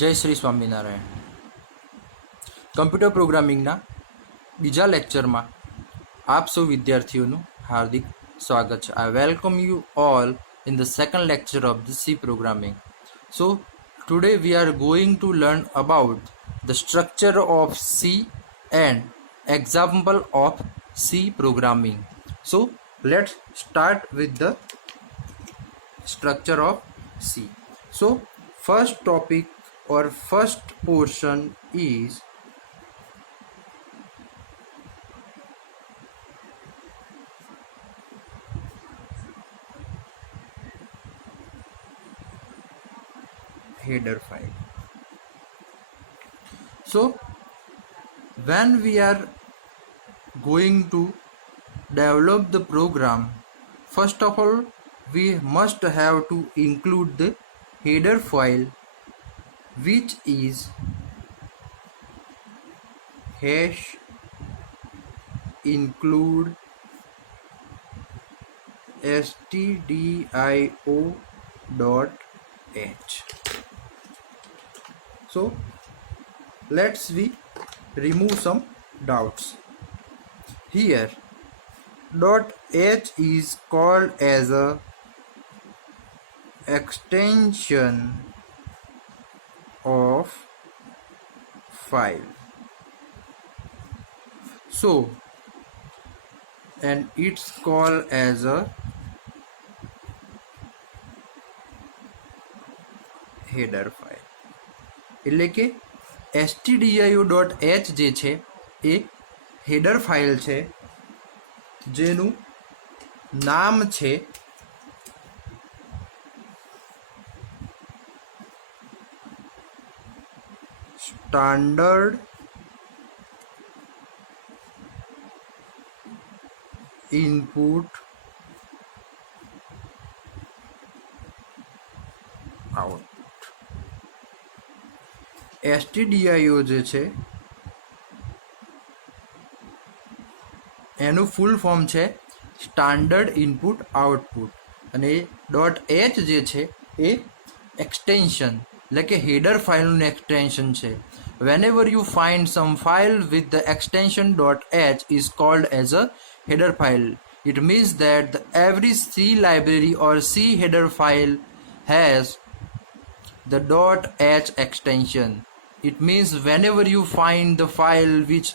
જય શ્રી સ્વામિનારાયણ. કમ્પ્યુટર પ્રોગ્રામિંગના બીજા લેક્ચરમાં આપ સૌ વિદ્યાર્થીઓનું હાર્દિક સ્વાગત છે. આઈ welcome you all in the second lecture of the C programming. So today we are going to learn about the structure of C and example of C programming. So let's start with the structure of C. So first topic or first portion is header file. So when we are going to develop the program, first of all we must have to include the header file, which is hash include stdio.h. So let's we remove some doubts. Here .h is called as a extension of file. So and it's called as a header file. એટલે કે stdio.h જે છે એ header file છે જેનું નામ છે standard input out. stdio જે છે એનું ફૂલ ફોર્મ છે સ્ટાન્ડર્ડ ઇનપુટ આઉટપુટ અને .h જે છે એ એક્સટેન્શન એટલે કે હેડર ફાઇલનું એક્સટેન્શન છે. whenever you find some file with the extension .h is called as a header file. It means that every C library or C header file has the .h extension. It means whenever you find the file which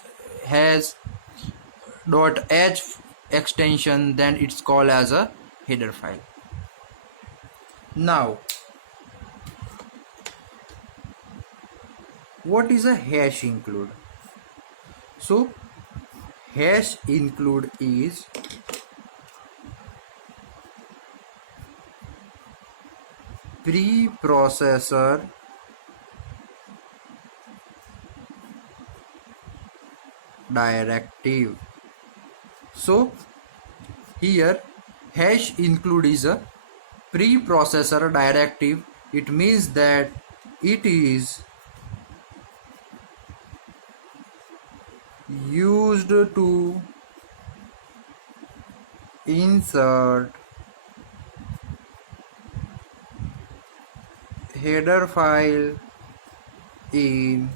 has .h extension, then it's called as a header file. Now what is a hash include? So hash include is preprocessor directive. So here hash include is a preprocessor directive. It means that it is used to insert header file in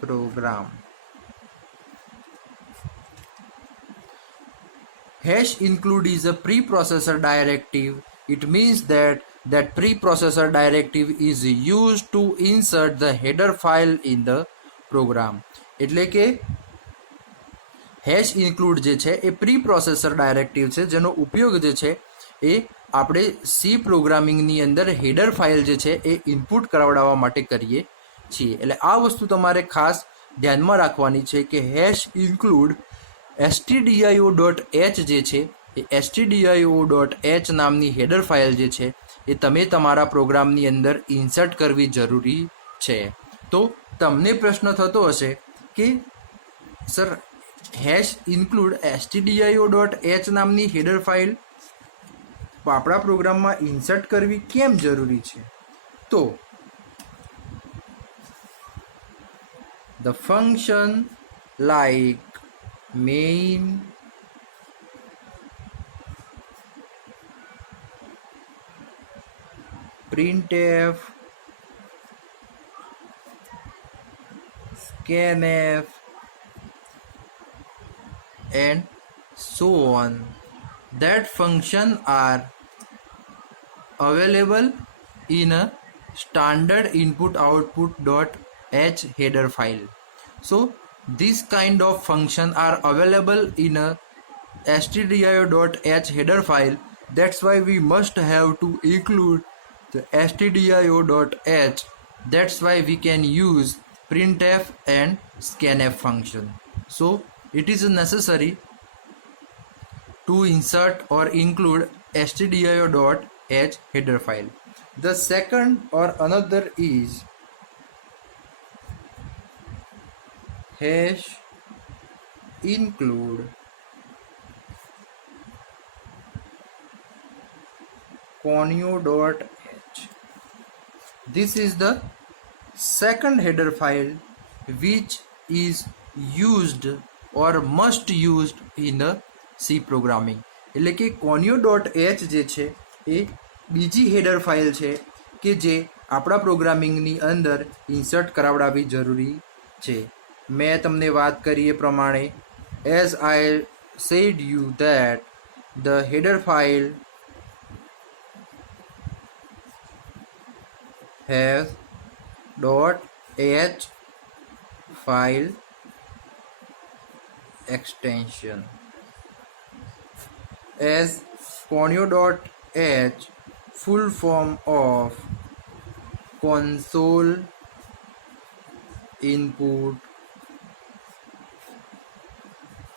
program. Hash include is a preprocessor directive. It means that preprocessor directive is used to insert the header file in the program. એટલે કે hash include જે છે એ preprocessor directive છે જેનો ઉપયોગ જે છે એ આપણે C પ્રોગ્રામિંગની અંદર હેડર ફાઇલ જે છે એ ઇનપુટ કરાવડાવવા માટે કરીએ છીએ. એટલે આ વસ્તુ તમારે ખાસ ધ્યાનમાં રાખવાની છે કે hash include stdio.h જે છે એ stdio.h નામની હેડર ફાઇલ જે છે એ તમે તમારા પ્રોગ્રામની અંદર ઇન્સર્ટ કરવી જરૂરી છે. તો તમને પ્રશ્ન થતો હશે કે સર હેશ ઇન્ક્લુડ stdio.h નામની હેડર ફાઇલ આપણા પ્રોગ્રામમાં ઇન્સર્ટ કરવી કેમ જરૂરી છે? તો the function like main, printf, scanf, and so on. That function are available in a standard input output dot h header file. So this kind of function are available in a stdio.h header file. That's why we must have to include the stdio.h. That's why we can use printf and scanf function. So it is necessary to insert or include stdio.h header file. The second or another is hash include conio.h. This is the second header file which is used or must used in a C programming. એટલે કે conio.h જે છે એ બીજી header file છે કે જે આપણા પ્રોગ્રામિંગની અંદર ઇન્સર્ટ કરાવડાવવી જરૂરી છે. મેં તમને વાત કરી એ પ્રમાણે as I said you that the header file has .h file extension. As conio.h full form of console input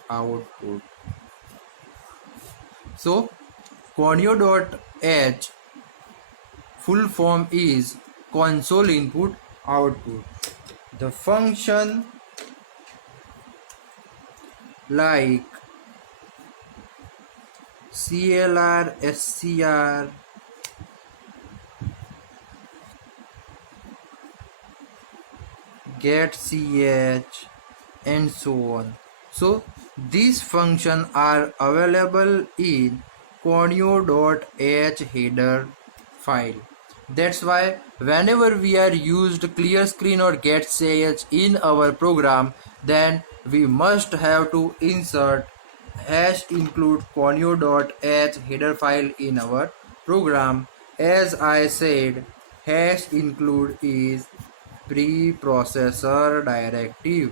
output. So conio.h full form is console input output. The function like clr, scr, get ch and so on. So these functions are available in conio.h header file. That's why whenever we are used clear screen or get ch in our program, then we must have to insert hash include conio.h header file in our program. As I said, hash include is preprocessor directive.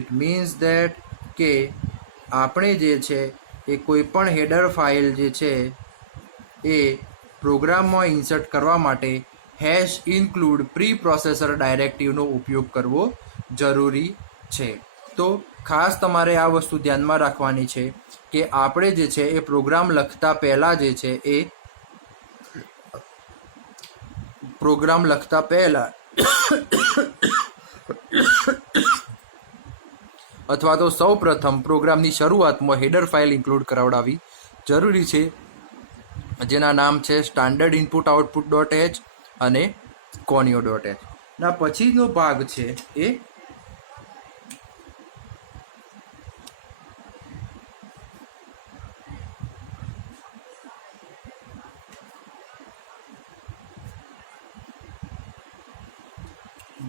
It means that કે આપણે જે છે એ કોઈ પણ header file જે છે એ પ્રોગ્રામમાં insert કરવા માટે હેશ ઇન્ક્લુડ પ્રી પ્રોસેસર ડાયરેક્ટિવનો ઉપયોગ કરવો જરૂરી છે. તો ખાસ તમારે આ વસ્તુ ધ્યાનમાં રાખવાની છે કે આપણે જે છે એ પ્રોગ્રામ લખતા પહેલાં જે છે એ પ્રોગ્રામ લખતા પહેલાં અથવા તો સૌ પ્રથમ પ્રોગ્રામની શરૂઆતમાં હેડર ફાઇલ ઇન્ક્લુડ કરાવડાવી જરૂરી છે, જેના નામ છે standard input output dot H અને conio.h. ના પછીનો ભાગ છે એ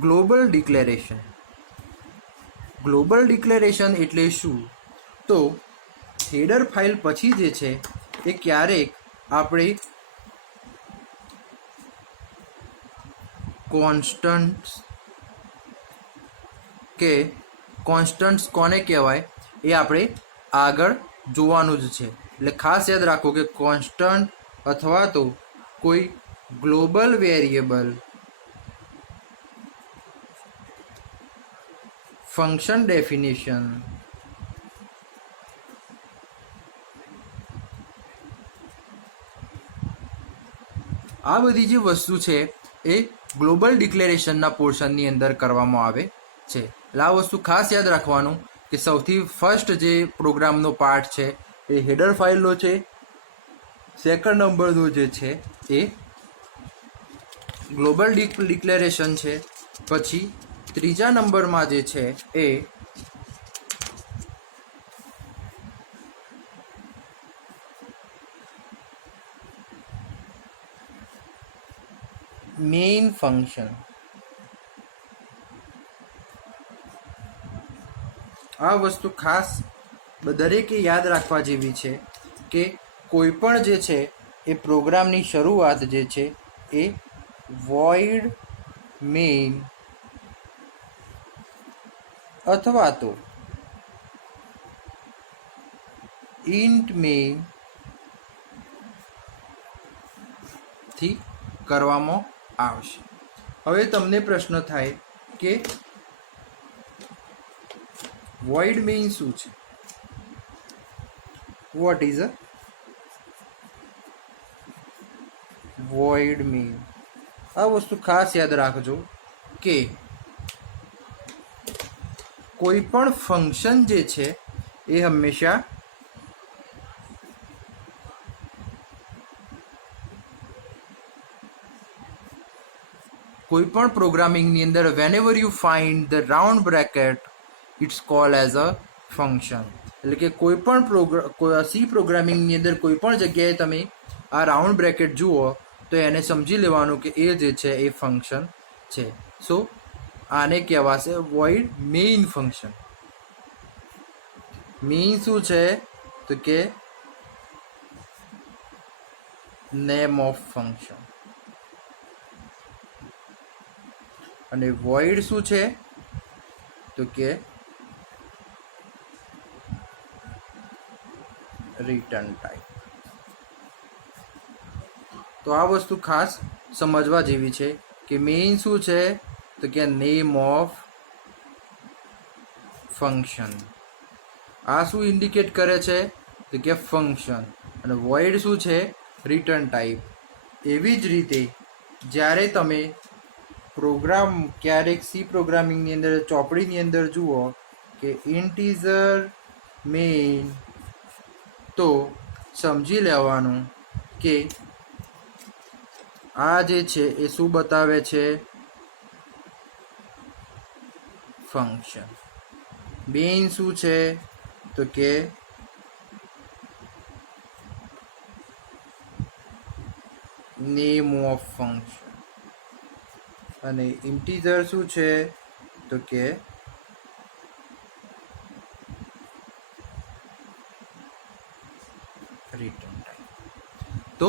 ગ્લોબલ ડિક્લેરેશન. ગ્લોબલ ડિક્લેરેશન એટલે શું? તો હેડર ફાઇલ પછી જે છે એ ક્યારેક આપણે કોન્સ્ટન્ટ્સ કે કોન્સ્ટન્ટ્સ કોને કહેવાય એ આપણે આગળ જોવાનું જ છે. એટલે ખાસ યાદ રાખો કે કોન્સ્ટન્ટ અથવા તો કોઈ ગ્લોબલ વેરિયેબલ ફંક્શન ડેફિનેશન આ બધી જે વસ્તુ છે એ ગ્લોબલ ડિક્લેરેશનના પોર્શનની અંદર કરવામાં આવે છે. એટલે આ વસ્તુ ખાસ યાદ રાખવાનું કે સૌથી ફર્સ્ટ જે પ્રોગ્રામનો પાર્ટ છે એ હેડર ફાઇલનો છે. સેકન્ડ નંબરનો જે છે એ ગ્લોબલ ડિક્લેરેશન છે. પછી ત્રીજા નંબરમાં જે છે એ મેઇન ફંક્શન. આ વસ્તુ ખાસ દરેકે યાદ રાખવા જેવી છે કે કોઈ પણ જે છે એ પ્રોગ્રામની શરૂઆત જે છે એ વોઇડ મેઇન અથવા તો ઇન્ટ મેઇન થી કરવામાં આવશે. હવે તમને પ્રશ્ન થાય કે void main શું છે? what is a void main? આ વસ્તુ ખાસ યાદ રાખજો કે કોઈ પણ ફંક્શન જે છે એ હંમેશા કોઈ પણ પ્રોગ્રામિંગની અંદર whenever you find the round bracket it's called as a function. એટલે કે કોઈ પણ સી પ્રોગ્રામિંગની અંદર કોઈ પણ જગ્યાએ તમે આ રાઉન્ડ બ્રેકેટ જુઓ તો એને સમજી લેવાનું કે એ જે છે એ ફંક્શન છે. સો આને કહેવાશે વોઇડ મેઇન ફંક્શન. મેઇન શું છે તો કે નેમ ઓફ ફંક્શન, અને વોઇડ શું છે તો કે રિટર્ન ટાઈપ. તો આ વસ્તુ ખાસ સમજવા જેવી છે કે મેઇન શું છે તો કે નેમ ઓફ ફંક્શન. આ શું ઇન્ડિકેટ કરે છે તો કે ફંક્શન, અને વોઇડ શું છે રિટર્ન ટાઈપ. એવી જ રીતે જ્યારે તમે પ્રોગ્રામ ક્યારેક સી પ્રોગ્રામિંગની અંદર ચોપડીની અંદર જુઓ કે ઇન્ટીજર મેઇન, તો સમજી લેવાનું કે આ જે છે એ શું બતાવે છે ફંક્શન. મેઇન શું છે તો કે નેમ ઓફ ફંક્શન, અને ઇન્ટીજર શું છે તો કે return type. So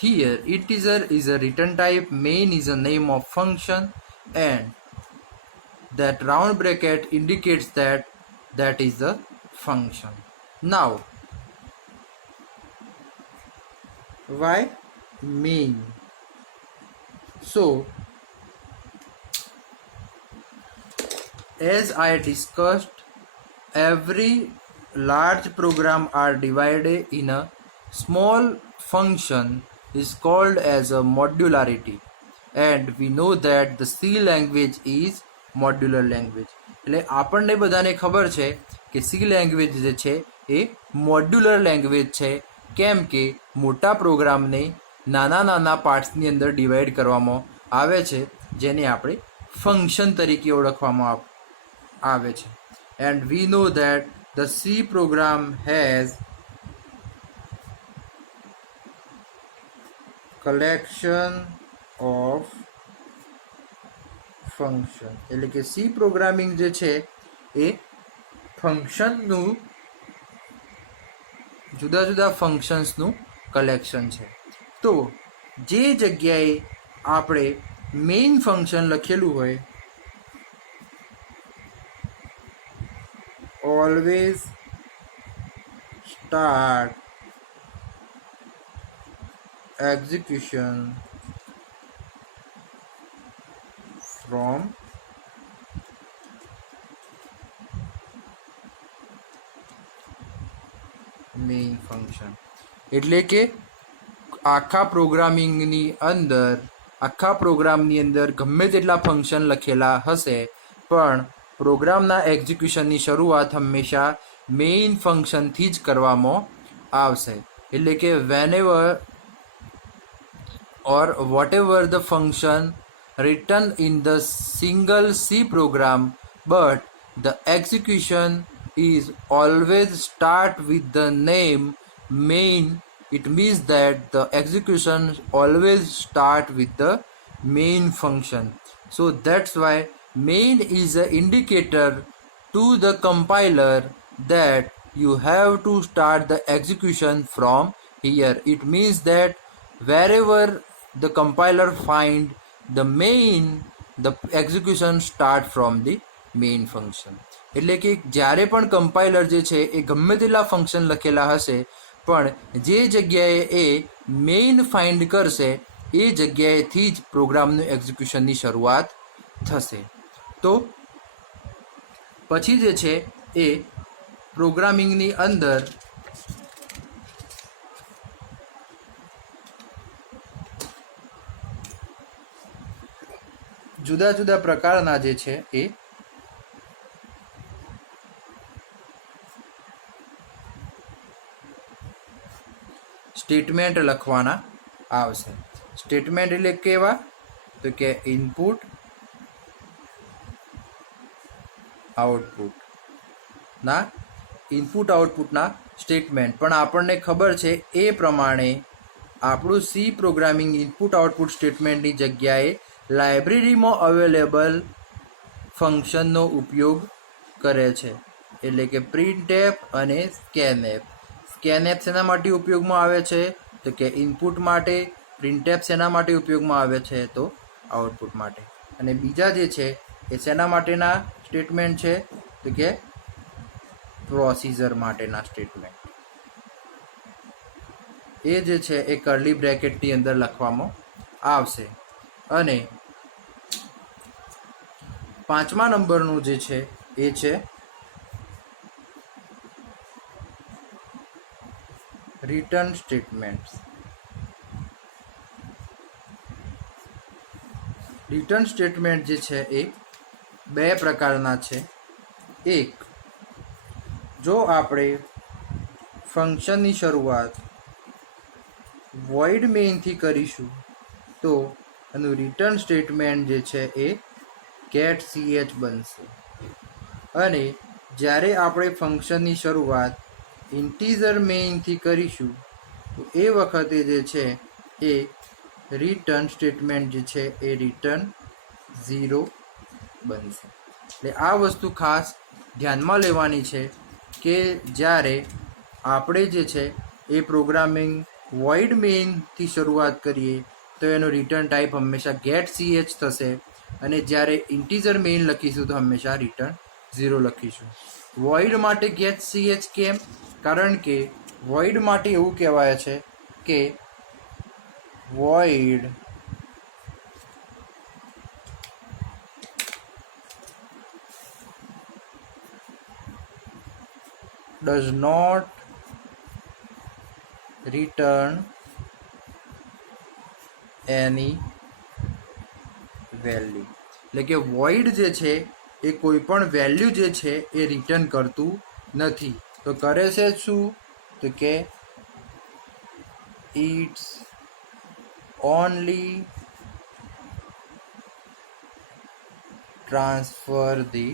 here integer is a return type, main is a name of function, and that round bracket indicates that is the function. Now why main? So as I discussed, every large program are divided in a small function is called as a modularity, and we know that the C language is modular language. એટલે આપણને બધાને ખબર છે કે C language જે છે એ modular language છે, કેમ કે મોટા પ્રોગ્રામને નાના નાના પાર્ટ્સની અંદર ડિવાઈડ કરવામાં આવે છે, જેને આપણે ફંક્શન તરીકે ઓળખવામાં આવે છે. And we know that the C program has collection of function. એટલે કે સી પ્રોગ્રામિંગ જે છે એ ફંક્શનનું જુદા જુદા ફંક્શન્સનું કલેક્શન છે. તો જે જગ્યાએ આપણે મેઇન ફંક્શન લખેલું હોય, always start execution from main function. એટલે કે આખા પ્રોગ્રામિંગની અંદર ગમે તેટલા ફંક્શન લખેલા હશે, પણ પ્રોગ્રામના એક્ઝિક્યુશનની શરૂઆત હંમેશા મેઇન ફંક્શનથી જ કરવામાં આવશે. એટલે કે whenever or whatever the function written in the single C program, but the execution is always start with the name main, it means that the execution always start with the main function. So that's why main is an indicator to the compiler that you have to start the execution from here. It means that wherever the compiler find the main, the execution start from the main function. એટલે કે જ્યારે પણ compiler જે છે એ ગમે તેટલા function લખેલા હશે પણ જે જગ્યાએ એ મેઇન ફાઇન્ડ કરશે એ જગ્યાએથી જ પ્રોગ્રામનું એક્ઝિક્યુશનની શરૂઆત થશે. તો પછી જે છે એ પ્રોગ્રામિંગની અંદર જુદા જુદા પ્રકારના જે છે એ સ્ટેટમેન્ટ લખવાના આવશે. સ્ટેટમેન્ટ એટલે કેવા? તો કે ઇનપુટ આઉટપુટના સ્ટેટમેન્ટ. પણ આપણને ખબર છે એ પ્રમાણે આપણું સી પ્રોગ્રામિંગ ઇનપુટ આઉટપુટ સ્ટેટમેન્ટની જગ્યાએ લાઇબ્રેરીમાં અવેલેબલ ફંક્શનનો ઉપયોગ કરે છે. એટલે કે પ્રિન્ટએફ અને સ્કેનએફ. સ્કેનએફ શેના માટે ઉપયોગમાં આવે છે? તો કે ઇનપુટ માટે. પ્રિન્ટએફ શેના માટે ઉપયોગમાં આવે છે? તો આઉટપુટ માટે. અને બીજા જે છે એ શેના માટેના સ્ટેટમેન્ટ છે? તો કે પ્રોસીજર માટેના સ્ટેટમેન્ટ. એ જે છે એ કર્લી બ્રેકેટની અંદર લખવામાં આવશે. અને પાંચમા નંબરનું જે છે એ છે રિટર્ન સ્ટેટમેન્ટ્સ. રિટર્ન સ્ટેટમેન્ટ જે છે એ બે પ્રકારના છે. એક, જો આપણે ફંક્શનની શરૂઆત વોઇડ મેઇનથી કરીશું તો એનું રિટર્ન સ્ટેટમેન્ટ જે છે એ get ch બનશે. અને જ્યારે આપણે ફંક્શનની શરૂઆત ઇન્ટીજર મેઇનથી કરીશું તો એ વખતે જે છે એ રિટર્ન સ્ટેટમેન્ટ જે છે એ રિટર્ન 0 બનશે. એટલે આ વસ્તુ ખાસ ધ્યાનમાં લેવાની છે કે જ્યારે આપણે જે છે એ પ્રોગ્રામિંગ વોઇડ મેઇનથી શરૂઆત કરીએ તો એનો રિટર્ન ટાઈપ હંમેશા get ch થશે. અને જ્યારે ઇન્ટીજર મેઇન લખીશું તો હંમેશા રિટર્ન 0 લખીશું. વોઇડ માટે get ch કેમ? કારણ કે વોઇડ માટે એવું કહેવાય છે કે void does not return any value. એટલે કે void જે છે એ કોઈ પણ વેલ્યુ જે છે એ રિટર્ન કરતું નથી. તો કરે છે શું? તો કે it's only transfer the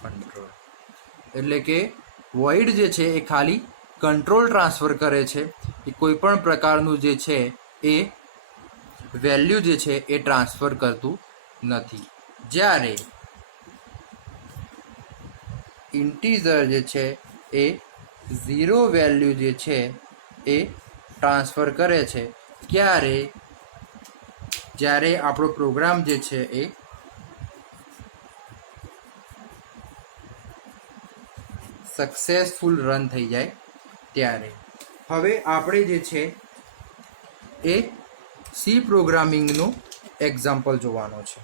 control. એટલે કે void જે છે એ ખાલી કંટ્રોલ ટ્રાન્સફર કરે છે, એ કોઈ પણ પ્રકારનું જે છે એ વેલ્યુ જે છે એ ટ્રાન્સફર કરતું નથી. જ્યારે ઇન્ટીજર જે છે એ 0 વેલ્યુ જે છે એ ટ્રાન્સફર કરે છે જ્યારે આપણો પ્રોગ્રામ જે છે એ સક્સેસફુલ રન થઈ જાય ત્યારે. હવે આપણે જે છે એ સી પ્રોગ્રામિંગનું એક્ઝામ્પલ જોવાનો છે.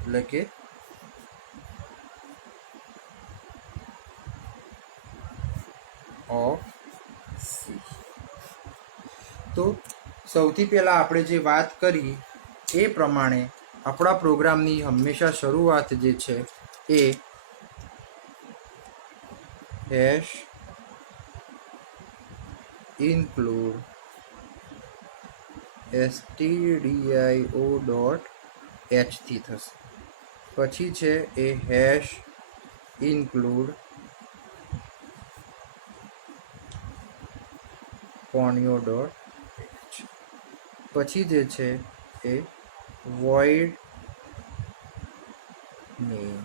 એટલે કે ઓફ સી. તો સૌથી પહેલાં આપણે જે વાત કરી એ પ્રમાણે આપણા પ્રોગ્રામની હંમેશા શરૂઆત જે છે એ include stdio.h થી થશે. પછી છે એ include conio.h. પછી જે છે એ void મેઇન.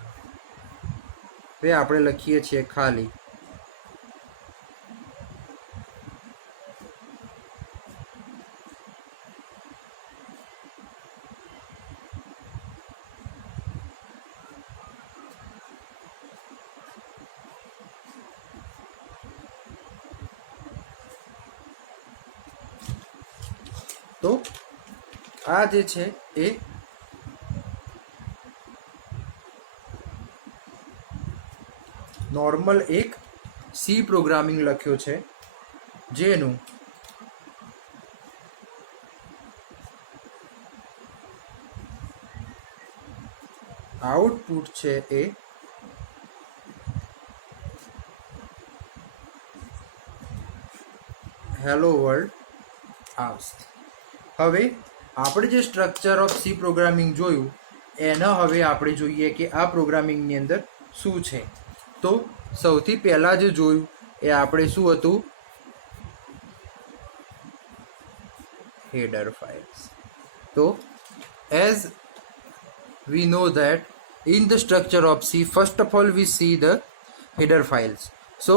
હવે આપણે લખીએ છીએ ખાલી તો આ જે છે એ નોર્મલ એક સી પ્રોગ્રામિંગ લખ્યો છે જેનું આઉટપુટ છે એ હેલો વર્લ્ડ આવશે. હવે આપણે જે સ્ટ્રક્ચર ઓફ સી પ્રોગ્રામિંગ જોયું એના હવે આપણે જોઈએ કે આ પ્રોગ્રામિંગની અંદર શું છે. તો સૌથી પહેલાં જે જોયું એ આપણે શું હતું, header files. So as we know that in the structure of C, first of all we see the header files. So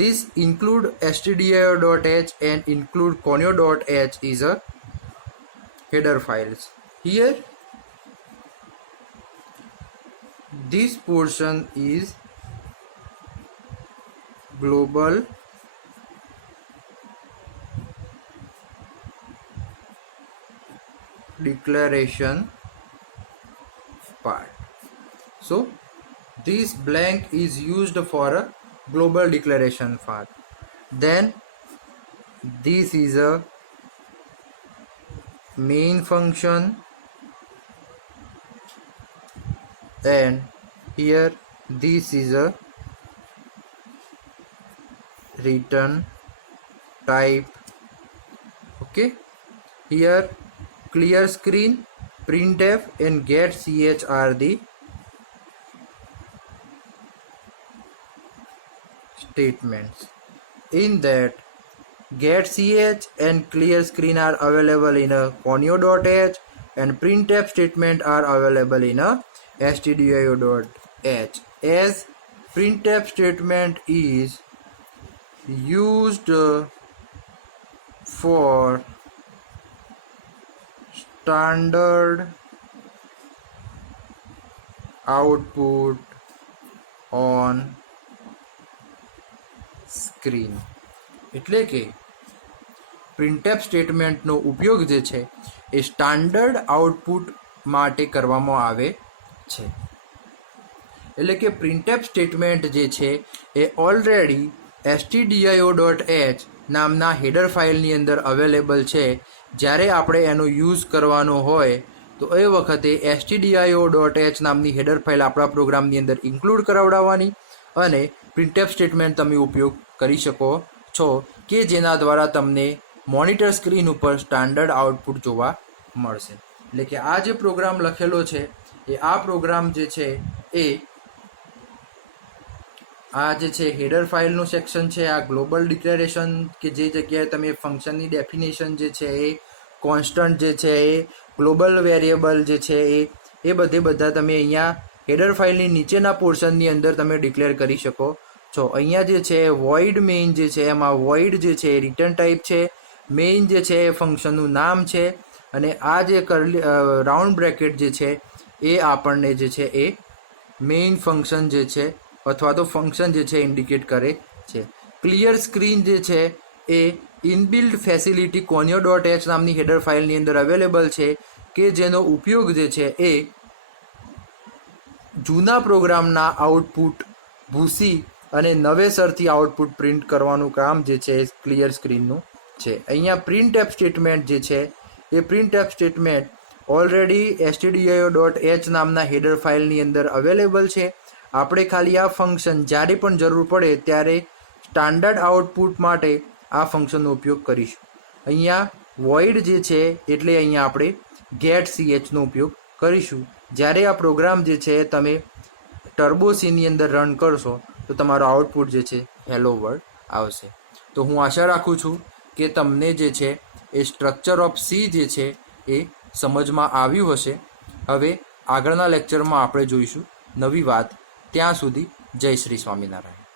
this include stdio.h and include conio.h is a header files. Here this portion is global declaration part. So this blank is used for a global declaration part. Then this is a main function and here this is a return type. Okay, here clear screen, printf and getch are the statements. In that getch and clear screen are available in a conio.h and printf statement are available in a stdio.h. As printf statement is used for standard output on screen. એટલે કે printf સ્ટેટમેન્ટનો ઉપયોગ જે છે એ standard output માટે કરવામાં આવે છે. એટલે કે પ્રિન્ટએફ સ્ટેટમેન્ટ જે છે એ ઓલરેડી stdio.h નામના હેડર ફાઇલની અંદર અવેલેબલ છે. જ્યારે આપણે એનો યુઝ કરવાનો હોય તો એ વખતે stdio.h નામની હેડર ફાઇલ આપણા પ્રોગ્રામની અંદર ઇન્ક્લુડ કરાવડાવવાની અને પ્રિન્ટએફ સ્ટેટમેન્ટ તમે ઉપયોગ કરી શકો છો કે જેના દ્વારા તમને મોનિટર સ્ક્રીન ઉપર સ્ટાન્ડર્ડ આઉટપુટ જોવા મળશે. એટલે કે આ જે પ્રોગ્રામ લખેલો છે એ આ પ્રોગ્રામ જે છે એ આ જે છે હેડર ફાઇલનું સેક્શન છે. આ ગ્લોબલ ડિક્લેરેશન કે જે જગ્યાએ તમે ફંક્શનની ડેફિનેશન જે છે એ કોન્સ્ટન્ટ જે છે એ ગ્લોબલ વેરિયેબલ જે છે એ બધા તમે અહીંયા હેડર ફાઇલની નીચેના પોર્શનની અંદર તમે ડિક્લેર કરી શકો છો. અહીંયા જે છે વોઇડ મેઇન જે છે એમાં વોઇડ જે છે એ રિટર્ન ટાઈપ છે, મેઇન જે છે એ ફંક્શનનું નામ છે અને આ જે રાઉન્ડ બ્રેકેટ જે છે એ આપણને જે છે એ મેઇન ફંક્શન જે છે અથવા તો ફંક્શન જે છે ઇન્ડિકેટ કરે છે. ક્લિયર સ્ક્રીન જે છે એ ઇનબિલ્ડ ફેસિલિટી conio.h નામની હેડર ફાઇલની અંદર અવેલેબલ છે કે જેનો ઉપયોગ જે છે એ જૂના પ્રોગ્રામના આઉટપુટ ભૂસી અને નવેસરથી આઉટપુટ પ્રિન્ટ કરવાનું કામ જે છે એ ક્લિયર સ્ક્રીનનું છે. અહીંયા પ્રિન્ટએફ સ્ટેટમેન્ટ જે છે એ પ્રિન્ટએફ સ્ટેટમેન્ટ ઓલરેડી stdio.h નામના હેડર ફાઇલની અંદર અવેલેબલ છે. આપણે ખાલી આ ફંક્શન જ્યારે પણ જરૂર પડે ત્યારે સ્ટાન્ડર્ડ આઉટપુટ માટે આ ફંક્શનનો ઉપયોગ કરીશું. અહીંયા વોઇડ જે છે એટલે અહીંયા આપણે getch નો ઉપયોગ કરીશું. જ્યારે આ પ્રોગ્રામ જે છે તમે ટર્બો સીની અંદર રન કરશો તો તમારો આઉટપુટ જે છે હેલો વર્લ્ડ આવશે. તો હું આશા રાખું છું કે તમને જે છે એ સ્ટ્રક્ચર ઓફ સી જે છે એ સમજમાં આવ્યું હશે. હવે આગળના લેક્ચરમાં આપણે જોઈશું નવી વાત. ત્યાં સુધી જય શ્રી સ્વામિનારાયણ.